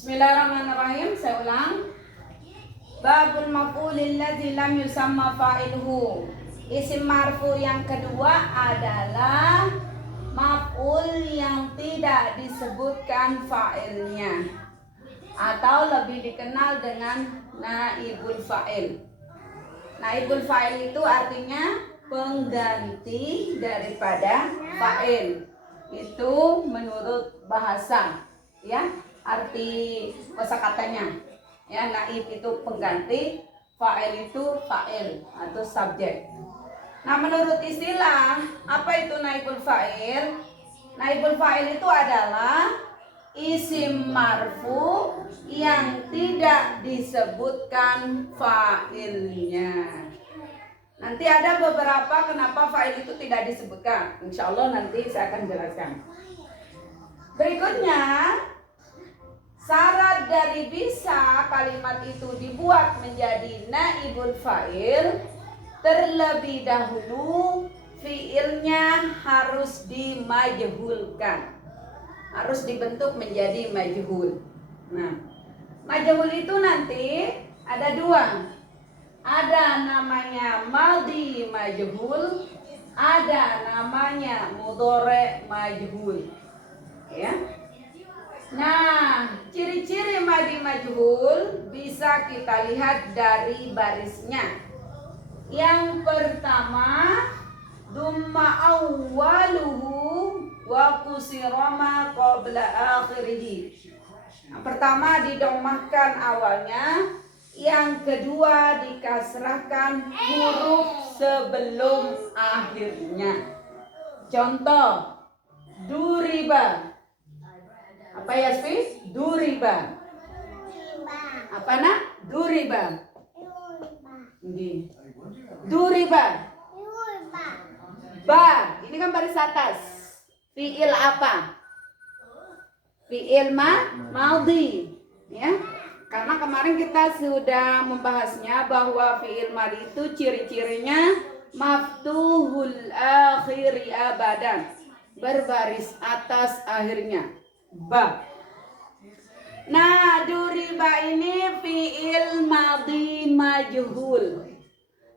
Bismillahirrahmanirrahim. Saya ulang. Babul maf'ulil ladzi lam yusamma fa'iluhu. Isim marfu yang kedua adalah maf'ul yang tidak disebutkan fa'ilnya atau lebih dikenal dengan naibul fa'il. Naibul fa'il itu artinya pengganti daripada fa'il. Itu menurut bahasa, ya. Arti kosakatanya, ya, naib itu pengganti, fa'il itu fa'il atau subjek. Nah, menurut istilah, apa itu naibul fa'il? Naibul fa'il itu adalah isim marfu yang tidak disebutkan fa'ilnya. Nanti ada beberapa kenapa fa'il itu tidak disebutkan. Insya Allah nanti saya akan jelaskan. Berikutnya, syarat dari bisa kalimat itu dibuat menjadi naibul fa'il, terlebih dahulu fiilnya harus dimajhulkan, harus dibentuk menjadi majhul. Nah, majhul itu nanti ada dua, ada namanya madhi majhul, ada namanya mudhari majhul, ya. Nah, ciri-ciri madhi majhul bisa kita lihat dari barisnya. Yang pertama, dumma awwaluhu wa kusira ma qabla akhirih. Yang pertama didomahkan awalnya, yang kedua dikasrahkan huruf sebelum akhirnya. Contoh, duriba. Apa ya, Sfi? Duriba. Apa nak? Duriba. Duriba. Ba. Ini kan baris atas. Fiil apa? Fiil madhi. Ya. Karena kemarin kita sudah membahasnya bahwa fiil madhi itu ciri-cirinya maftuhul akhiri abadan. Berbaris atas akhirnya. Ba. Nah, duriba ini fiil madhi majhul.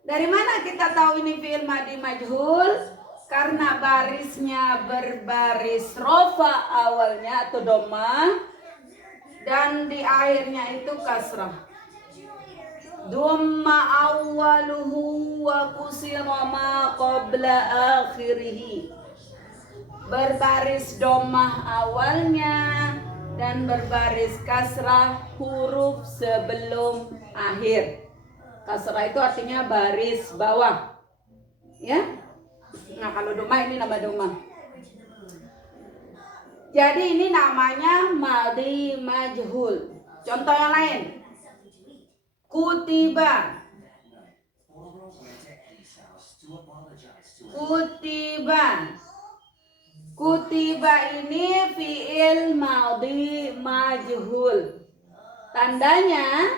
Dari mana kita tahu ini fiil madhi majhul? Karena barisnya berbaris rofa awalnya atau dhamma dan di akhirnya itu kasrah. Dhamma awwaluhu wa kusira ma qabla akhirih. Berbaris dhammah awalnya dan berbaris kasrah huruf sebelum akhir. Kasrah itu artinya baris bawah, ya. Nah, kalau dhammah ini nama dhammah. Jadi ini namanya madhi majhul. Contoh yang lain, kutiba. Kutiba. Kutiba ini fiil madhi majhul. Tandanya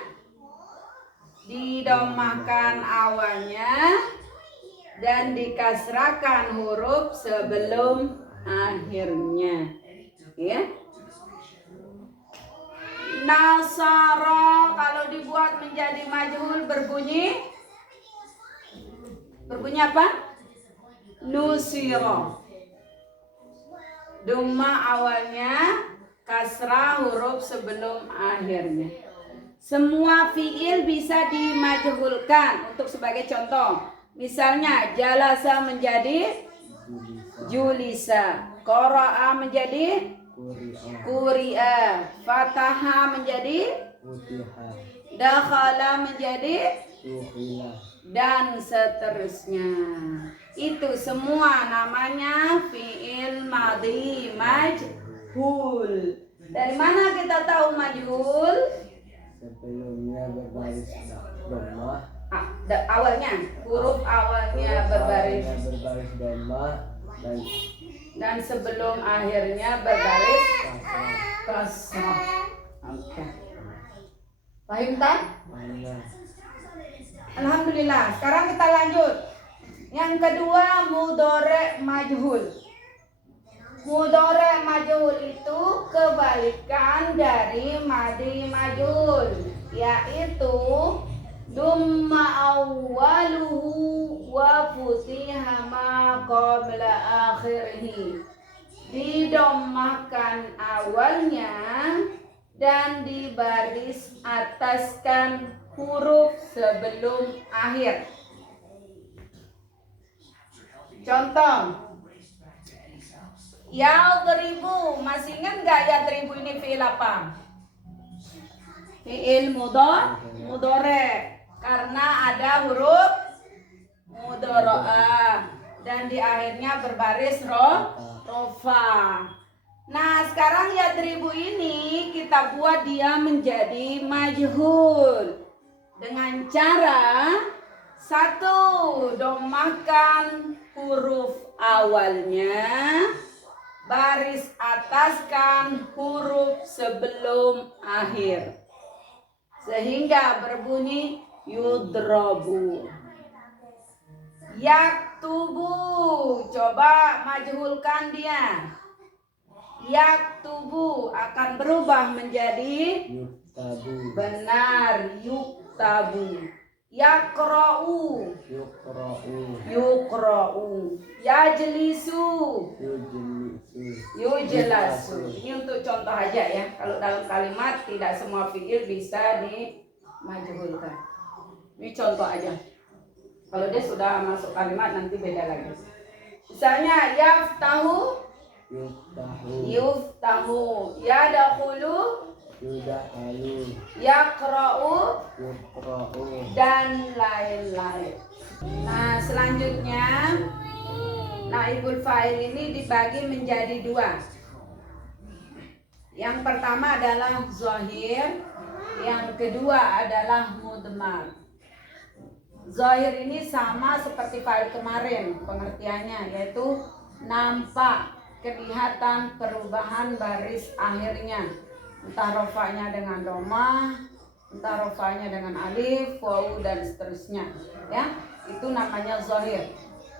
didomahkan awalnya dan dikasrakan huruf sebelum akhirnya, ya. Nasara kalau dibuat menjadi majhul berbunyi apa? Nusira. Dhamma awalnya, kasrah huruf sebelum akhirnya. Semua fiil bisa dimajhulkan. Untuk sebagai contoh, misalnya jalasa menjadi julisa, qara'a menjadi quri'a, fataha menjadi dakhala menjadi dan seterusnya. Itu semua namanya fiil madhi majhul. Dari mana kita tahu majhul? Sebelumnya berbaris dhammah. Awalnya, huruf awalnya berbaris dhammah dan sebelum akhirnya berbaris kasrah. Oke. Paham tak? Alhamdulillah. Sekarang kita lanjut. Yang kedua, mudhari majhul. Mudhari' majhul itu kebalikan dari madi majhul, yaitu dumma awwaluhu wa futiha ma qabla akhirih. Didommahkan awalnya dan dibaris ataskan huruf sebelum akhir. Contoh, yadribu, masih ingat nggak yadribu ini fi'il apa? Fi'il mudhari' karena ada huruf mudhara'ah dan di akhirnya berbaris rofa. Nah, sekarang yadribu ini kita buat dia menjadi majhul dengan cara satu, dommahkan huruf awalnya, baris ataskan huruf sebelum akhir sehingga berbunyi yudrabu. Yaktubu, coba majhulkan dia. Yaktubu akan berubah menjadi Yuktabu. benar, yuktabu. Yaqra'u, yuqra'u. Yajlisu, yujlasu. Ini untuk contoh aja ya. Kalau dalam kalimat tidak semua fi'il bisa dimajhulkan. Ini contoh aja. Kalau dia sudah masuk kalimat nanti beda lagi. Misalnya yaftahu, yuftahu. Yadkhulu, yaqra'u, dan lain-lain. Nah, selanjutnya naibul fa'il ini dibagi menjadi dua. Yang pertama adalah zahir, yang kedua adalah mudmar. Zahir ini sama seperti fa'il kemarin pengertiannya, yaitu nampak, kelihatan perubahan baris akhirnya, entah rofanya dengan domah, entah rofanya dengan alif, wawu, dan seterusnya ya, itu namanya zahir.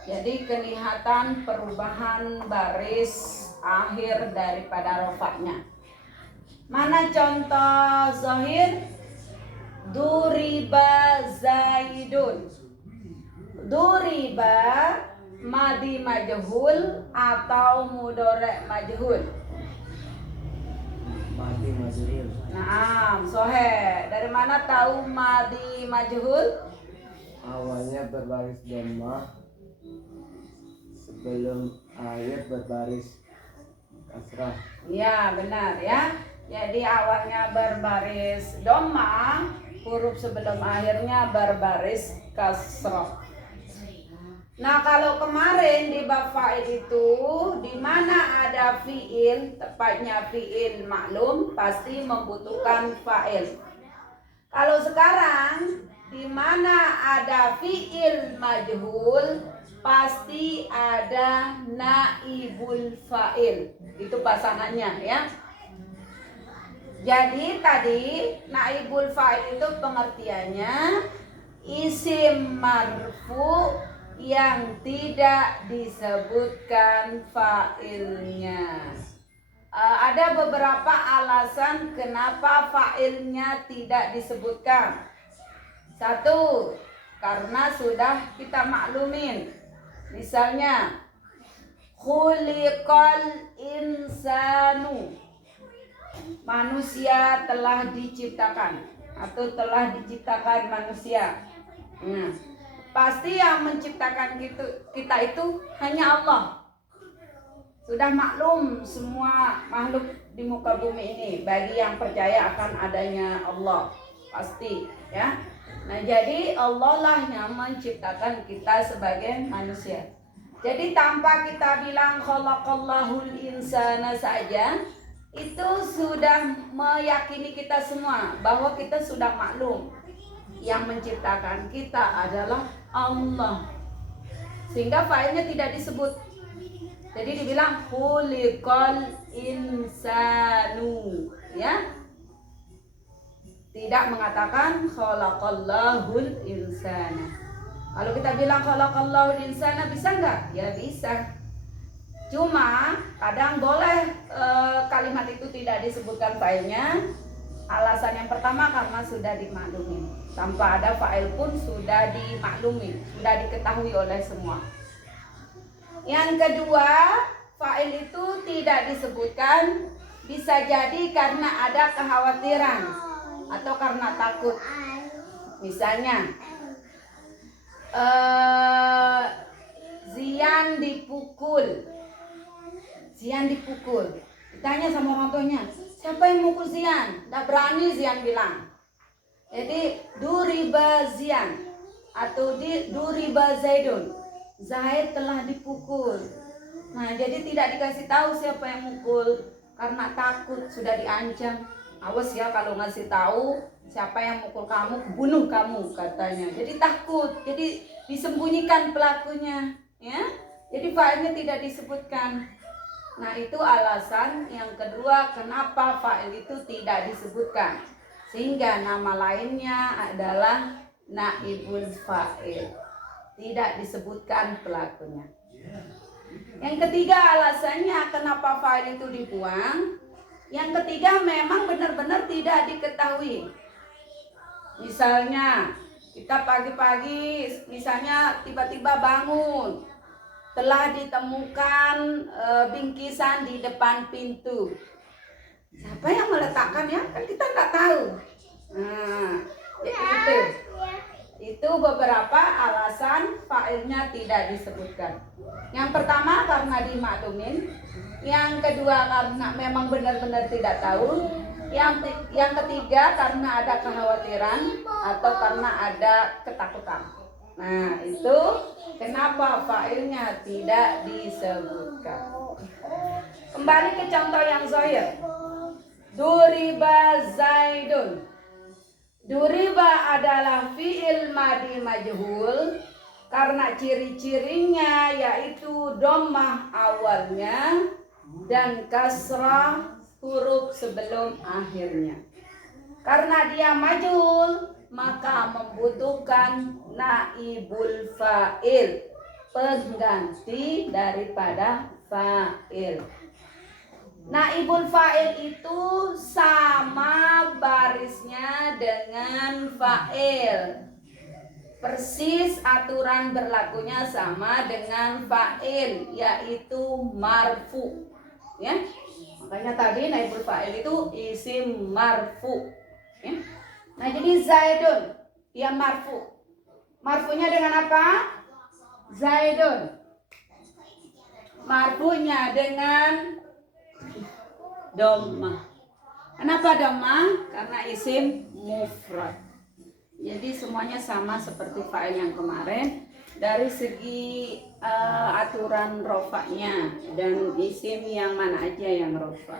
Jadi kelihatan perubahan baris akhir daripada rofanya. Mana contoh zahir? Duriba Zaidun. Duriba madi majhul atau mudhari' majhul? Madi majhul. Nah, sohe. Dari mana tahu madi majhul? Awalnya berbaris dhammah, sebelum akhir berbaris kasrah. Ya, benar ya. Jadi awalnya berbaris dhammah, huruf sebelum akhirnya berbaris kasrah. Nah, kalau kemarin di bab fa'il itu di mana ada fi'il, tepatnya fi'il maklum, pasti membutuhkan fa'il. Kalau sekarang di mana ada fi'il majhul, pasti ada naibul fa'il. Itu pasangannya ya. Jadi tadi naibul fa'il itu pengertiannya isim marfu yang tidak disebutkan fa'ilnya. Ada beberapa alasan kenapa fa'ilnya tidak disebutkan. Satu, karena sudah kita maklumin. Misalnya khuliqal insanu, manusia telah diciptakan atau telah diciptakan manusia. Nah, pasti yang menciptakan kita itu hanya Allah. Sudah maklum semua makhluk di muka bumi ini bagi yang percaya akan adanya Allah, pasti ya. Nah, jadi Allah lah yang menciptakan kita sebagai manusia. Jadi tanpa kita bilang khalaqallahul insana saja, itu sudah meyakini kita semua bahwa kita sudah maklum yang menciptakan kita adalah Allah, sehingga fa'ilnya tidak disebut. Jadi dibilang khuliqal insanu ya, tidak mengatakan khalaqallahul insana. Kalau kita bilang khalaqallahul insana bisa nggak? Ya bisa. Cuma kadang boleh kalimat itu tidak disebutkan fa'ilnya. Alasan yang pertama karena sudah dimaklumi. Tanpa ada fa'il pun sudah dimaklumi, sudah diketahui oleh semua. Yang kedua, fa'il itu tidak disebutkan bisa jadi karena ada kekhawatiran atau karena takut. Misalnya, Zian dipukul. Zian dipukul. Ditanya sama orang tuanya, siapa yang mukul Zian? Tidak berani Zian bilang. Jadi duriba Zian atau duriba Zaidun. Zaid telah dipukul. Nah, jadi tidak dikasih tahu siapa yang mukul karena takut, sudah diancam. Awas ya kalau ngasih tahu siapa yang mukul kamu, bunuh kamu katanya. Jadi takut, jadi disembunyikan pelakunya, ya. Jadi fa'ilnya tidak disebutkan. Nah, itu alasan yang kedua kenapa fa'il itu tidak disebutkan. Sehingga nama lainnya adalah naibul fa'il. Tidak disebutkan pelakunya. Yang ketiga alasannya kenapa fa'il itu dibuang. Yang ketiga memang benar-benar tidak diketahui. Misalnya kita pagi-pagi misalnya tiba-tiba bangun, telah ditemukan bingkisan di depan pintu. Siapa yang meletakkan ya? Kan kita nggak tahu. Nah, itu beberapa alasan fa'ilnya tidak disebutkan. Yang pertama karena dimaklumin. Yang kedua karena memang benar-benar tidak tahu. Yang ketiga karena ada kekhawatiran atau karena ada ketakutan. Nah, itu kenapa fa'ilnya tidak disebutkan. Kembali ke contoh yang zahir. Duriba Zaidun. Duriba adalah fi'il madi majhul karena ciri-cirinya yaitu dhammah awalnya dan kasrah huruf sebelum akhirnya. Karena dia majhul, maka membutuhkan naibul fa'il, pengganti daripada fa'il. Naibul fa'il itu sama barisnya dengan fa'il. Persis aturan berlakunya sama dengan fa'il, yaitu marfu. Ya. Makanya tadi naibul fa'il itu isim marfu. Ya. Nah, jadi Zaidun dia marfu. Marfunya dengan apa? Zaidun. Marfunya dengan dhammah. Kenapa dhammah? Karena isim mufrad. Jadi semuanya sama seperti fa'il yang kemarin dari segi aturan rofaknya dan isim yang mana aja yang rofa.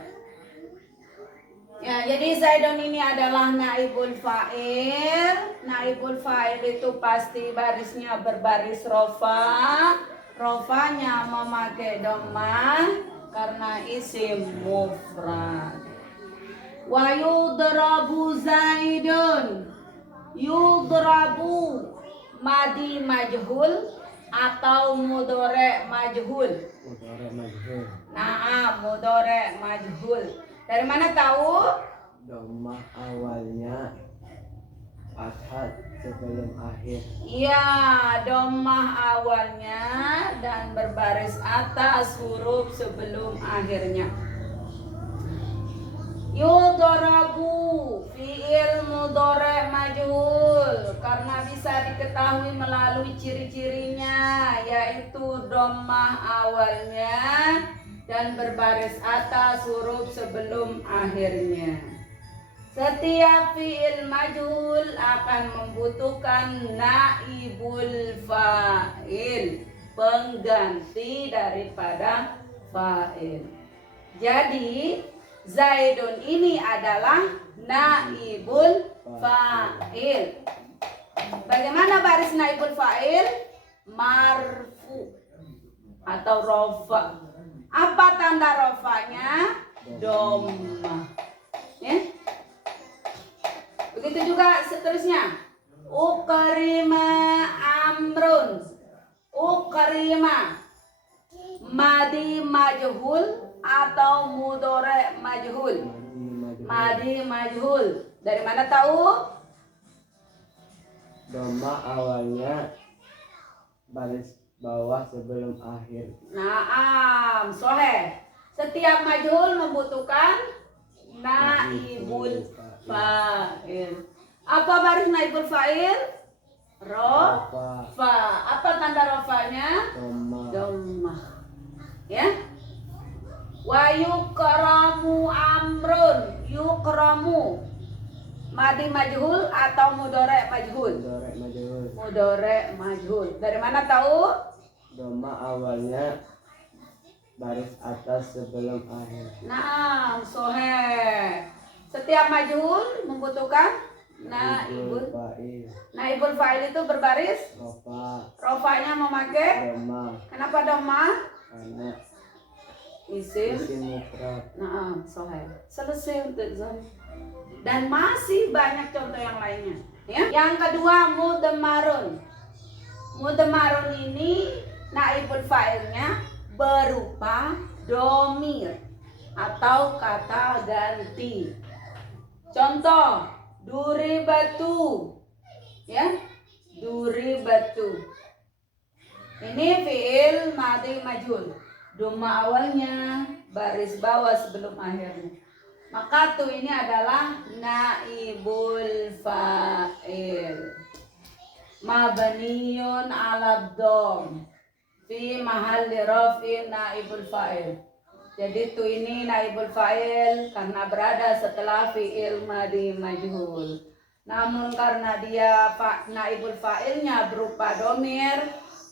Ya, jadi Zaidun ini adalah naibul fa'il. Naibul fa'il itu pasti barisnya berbaris rofa. Rofanya memakai dhammah karena isim mufrad. Wa yudrabu Zaidun. Yudrabu madi majhul atau mudhari majhul. Mudhari majhul. Nah, mudhari majhul. Dari mana tahu? Dhammah awalnya fathah sebelum akhir. Iya, dhammah awalnya dan berbaris atas huruf sebelum akhirnya. Yudrabu fi'il mudhari majhul karena bisa diketahui melalui ciri-cirinya yaitu dhammah awalnya dan berbaris atas huruf sebelum akhirnya. Setiap fi'il majhul akan membutuhkan naibul fa'il, pengganti daripada fa'il. Jadi Zaidun ini adalah naibul fa'il. Bagaimana baris naibul fa'il? Marfu atau rofa. Apa tanda rofanya? Dhammah. Ya. Begitu juga seterusnya. Ukrima amrun. Ukrima madi majhul atau mudhari majhul? Madi majhul. Dari mana tahu? Dhamma awalnya baris bawah sebelum akhir. Naam, soheh. Setiap majhul membutuhkan naibul fa'il. Apa baris naibul fa'il? Rofa. Apa tanda rofanya? Dhammah. Ya. Wa yukramu amrun. Yukramu. Madi majhul atau mudhari majhul? Mudhari majhul. Dari mana tahu? Dhamma awalnya baris atas sebelum akhir. Nah, soheh. Setiap majhul membutuhkan naibul fa'il. Naibul fa'il itu berbaris Rofa. rofanya memakai Dhamma. kenapa dhammah? Karena Isim. mufrad. Nah, soheh. Selesai untuk zon. Dan masih banyak contoh yang lainnya. Ya. Yang kedua mudhammarun. Mudhammarun ini naibul fa'ilnya berupa domir atau kata ganti. Contoh, duri batu, ya, duri batu. Ini fi'il madhi majhul. Dhamma awalnya, baris bawah sebelum akhirnya. Maka tu ini adalah naibul fa'il. Mabniyun 'ala dhamm fi mahalli raf'in naibul fa'il. Jadi tu ini naibul fa'il karena berada setelah fi'il madhi majhul. Namun karena dia naibul fa'ilnya berupa domir,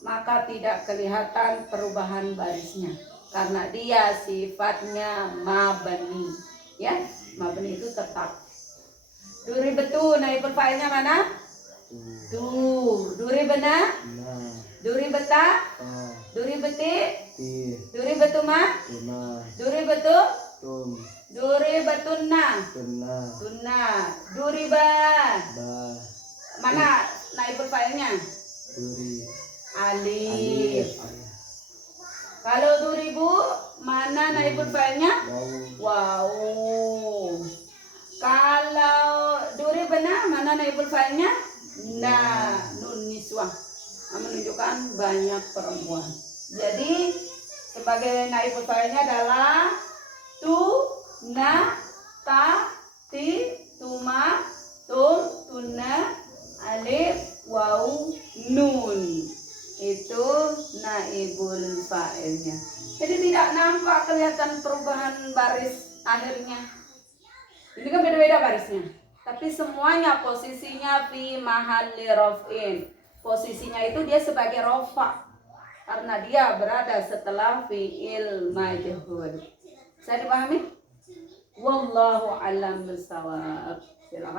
maka tidak kelihatan perubahan barisnya karena dia sifatnya mabni. Ya, mabni itu tetap. Duri betu naibul fa'ilnya mana? Tuh, duri bena? Duri beta? Duri beti? Duri betu mah? Duri betu? Duri betunna? Tunna. Duri ba? Mana naibul fa'ilnya? Alif. Kalau duribu mana naibul fa'ilnya? Wow. Kalau duri benar mana naibul fa'ilnya? Nah, nun niswah. Menunjukkan banyak perempuan. Jadi sebagai naibul fa'ilnya adalah tu, na, ta, ti, tuma, tum, tuna, alif, waw, nun. Itu naibul fa'ilnya. Jadi tidak nampak kelihatan perubahan baris akhirnya. Ini kan beda-beda barisnya. Tapi semuanya posisinya fi mahalli raf'in. Posisinya itu dia sebagai rofa. Karena dia berada setelah fi'il majhul. Saya dipahami? Wallahu a'lam bishawab. Silakan.